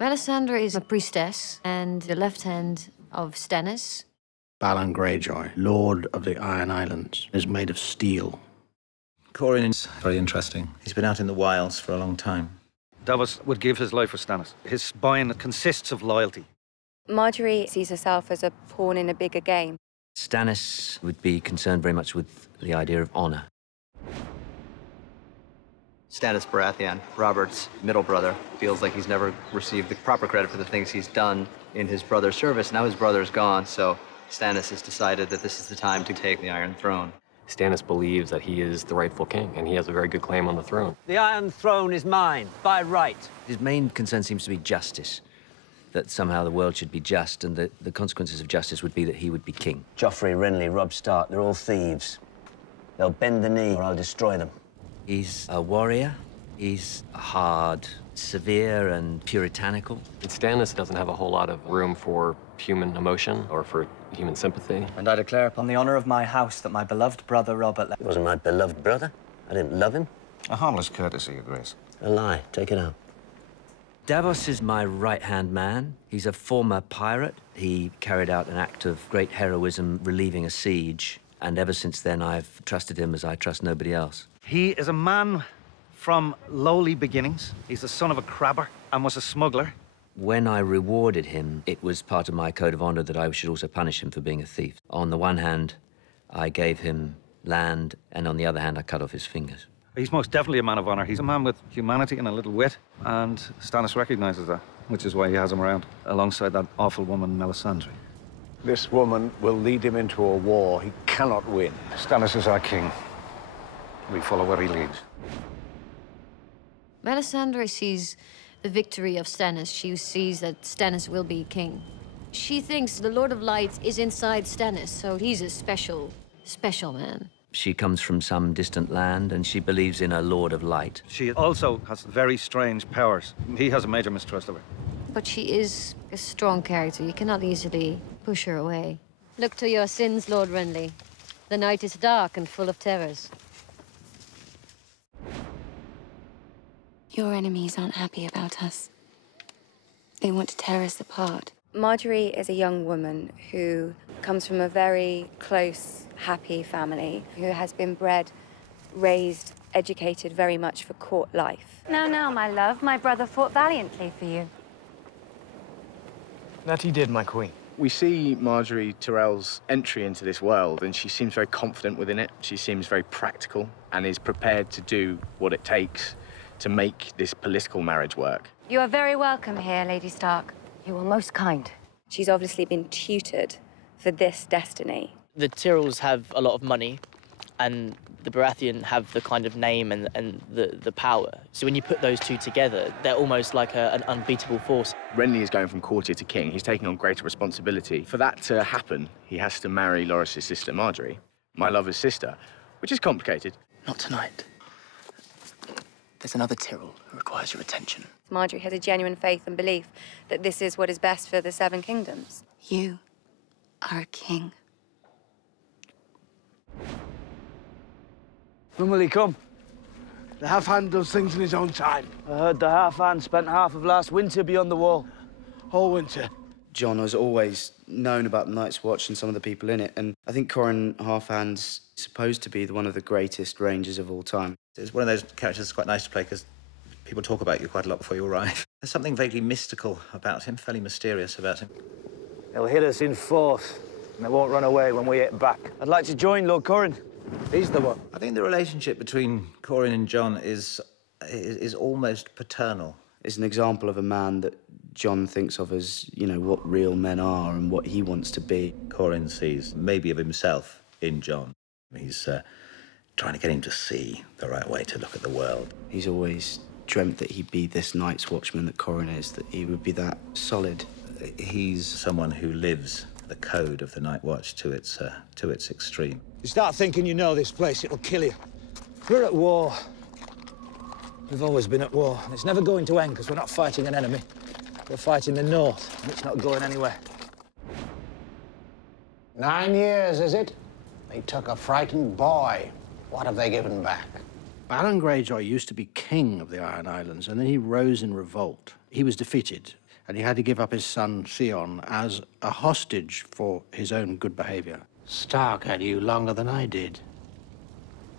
Melisandre is a priestess and the left hand of Stannis. Balon Greyjoy, Lord of the Iron Islands, is made of steel. Corin is very interesting. He's been out in the wilds for a long time. Davos would give his life for Stannis. His spine consists of loyalty. Marjorie sees herself as a pawn in a bigger game. Stannis would be concerned very much with the idea of honor. Stannis Baratheon, Robert's middle brother, feels like he's never received the proper credit for the things he's done in his brother's service. Now his brother's gone, so Stannis has decided that this is the time to take the Iron Throne. Stannis believes that he is the rightful king, and he has a very good claim on the throne. The Iron Throne is mine, by right. His main concern seems to be justice, that somehow the world should be just, and that the consequences of justice would be that he would be king. Joffrey, Renly, Robb Stark, they're all thieves. They'll bend the knee or I'll destroy them. He's a warrior. He's hard, severe, and puritanical. Stannis doesn't have a whole lot of room for human emotion or for human sympathy. And I declare upon the honor of my house that my beloved brother Robert... He wasn't my beloved brother. I didn't love him. A harmless courtesy, Your Grace. A lie. Take it out. Davos is my right-hand man. He's a former pirate. He carried out an act of great heroism, relieving a siege. And ever since then, I've trusted him as I trust nobody else. He is a man from lowly beginnings. He's the son of a crabber and was a smuggler. When I rewarded him, it was part of my code of honor that I should also punish him for being a thief. On the one hand, I gave him land, and on the other hand, I cut off his fingers. He's most definitely a man of honor. He's a man with humanity and a little wit, and Stannis recognizes that, which is why he has him around, alongside that awful woman, Melisandre. This woman will lead him into a war he cannot win. Stannis is our king. We follow where he leads. Melisandre sees the victory of Stannis. She sees that Stannis will be king. She thinks the Lord of Light is inside Stannis, so he's a special man. She comes from some distant land, and she believes in a Lord of Light. She also has very strange powers. He has a major mistrust of her. But she is a strong character. You cannot easily push her away. Look to your sins, Lord Renly. The night is dark and full of terrors. Your enemies aren't happy about us. They want to tear us apart. Marjorie is a young woman who comes from a very close, happy family, who has been bred, raised, educated very much for court life. No, my love. My brother fought valiantly for you. That he did, my queen. We see Marjorie Tyrell's entry into this world, and she seems very confident within it. She seems very practical and is prepared to do what it takes to make this political marriage work. You are very welcome here, Lady Stark. You are most kind. She's obviously been tutored for this destiny. The Tyrells have a lot of money, and the Baratheon have the kind of name and the power. So when you put those two together, they're almost like an unbeatable force. Renly is going from courtier to king. He's taking on greater responsibility. For that to happen, he has to marry Loras's sister, Marjorie, my lover's sister, which is complicated. Not tonight. There's another Tyrell who requires your attention. Marjorie has a genuine faith and belief that this is what is best for the Seven Kingdoms. You are a king. When will he come? The half-hand does things in his own time. I heard the half-hand spent half of last winter beyond the wall. Whole winter. Jon has always known about the Night's Watch and some of the people in it, and I think Corin Halfhand's supposed to be one of the greatest rangers of all time. It's one of those characters that's quite nice to play because people talk about you quite a lot before you arrive. There's something vaguely mystical about him, fairly mysterious about him. They'll hit us in force, and they won't run away when we hit back. I'd like to join Lord Corin. He's the one. I think the relationship between Corin and Jon is almost paternal. It's an example of a man that Jon thinks of as, you know, what real men are and what he wants to be. Corin sees maybe of himself in Jon. He's trying to get him to see the right way to look at the world. He's always dreamt that he'd be this Night's Watchman that Corin is, that he would be that solid. He's someone who lives the code of the Night Watch to its extreme. You start thinking you know this place, it'll kill you. We're at war. We've always been at war, and it's never going to end because we're not fighting an enemy. We're fighting the North, and it's not going anywhere. 9 years, is it? They took a frightened boy. What have they given back? Balon Greyjoy used to be king of the Iron Islands, and then he rose in revolt. He was defeated. and he had to give up his son Theon as a hostage for his own good behavior. Stark had you longer than I did.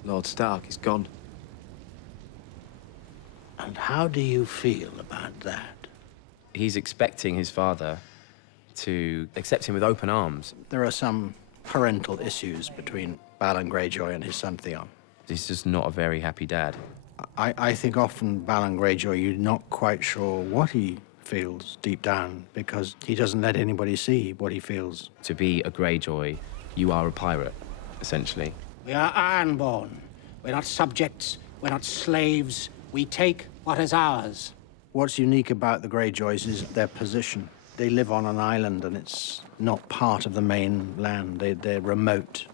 Lord Stark is gone. And how do you feel about that? He's expecting his father to accept him with open arms. There are some parental issues between Balon Greyjoy and his son Theon. He's just not a very happy dad. I think often Balon Greyjoy, you're not quite sure what he feels deep down because he doesn't let anybody see what he feels. To be a Greyjoy, you are a pirate, essentially. We are ironborn. We're not subjects. We're not slaves. We take what is ours. What's unique about the Greyjoys is their position. They live on an island and it's not part of the main land. They're remote.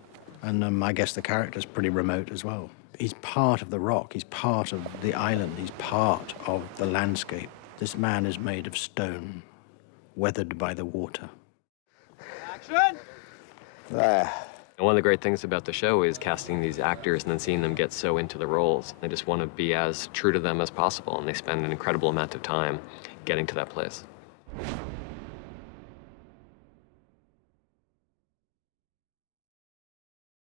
And I guess the character's pretty remote as well. He's part of the rock. He's part of the island. He's part of the landscape. This man is made of stone, weathered by the water. Action! There. One of the great things about the show is casting these actors and then seeing them get so into the roles. They just want to be as true to them as possible, and they spend an incredible amount of time getting to that place.